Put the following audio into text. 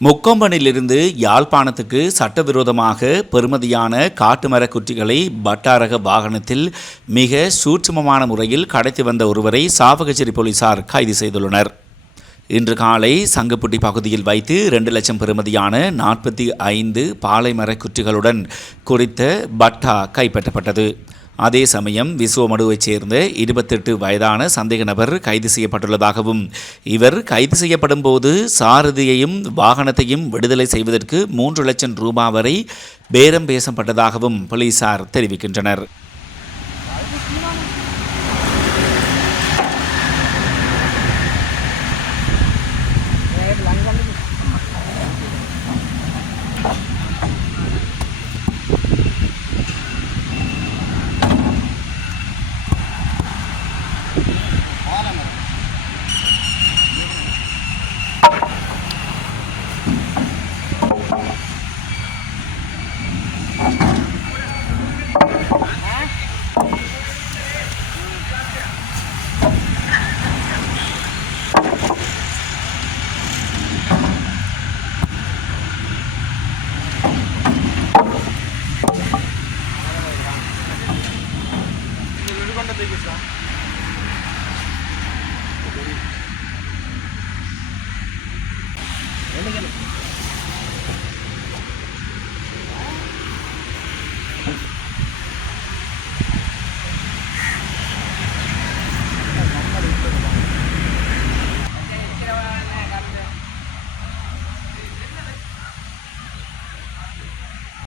முக்கொம்பனிலிருந்து யாழ்ப்பாணத்துக்கு சட்டவிரோதமாக பெறுமதியான காட்டுமரக் குற்றிகளை பட்டாரக வாகனத்தில் மிக சூட்சுமமான முறையில் கடத்தி வந்த ஒருவரை சாவகச்சேரி போலீசார் கைது செய்துள்ளனர். இன்று காலை சங்குப்புட்டி பகுதியில் வைத்து 2 லட்சம் பெறுமதியான 45 பாலைமரக் குற்றிகளுடன் குறித்த பட்டா கைப்பற்றப்பட்டது. அதே சமயம் விசுவமடுவைச் சேர்ந்த 28 வயதான சந்தேக நபர் கைது செய்யப்பட்டுள்ளதாகவும் இவர் கைது செய்யப்படும் போது சாரதியையும் வாகனத்தையும் விடுதலை செய்வதற்கு 3 லட்சம் ரூபாய் வரை பேரம் பேசப்பட்டதாகவும் போலீசார் தெரிவிக்கின்றனர். என்ன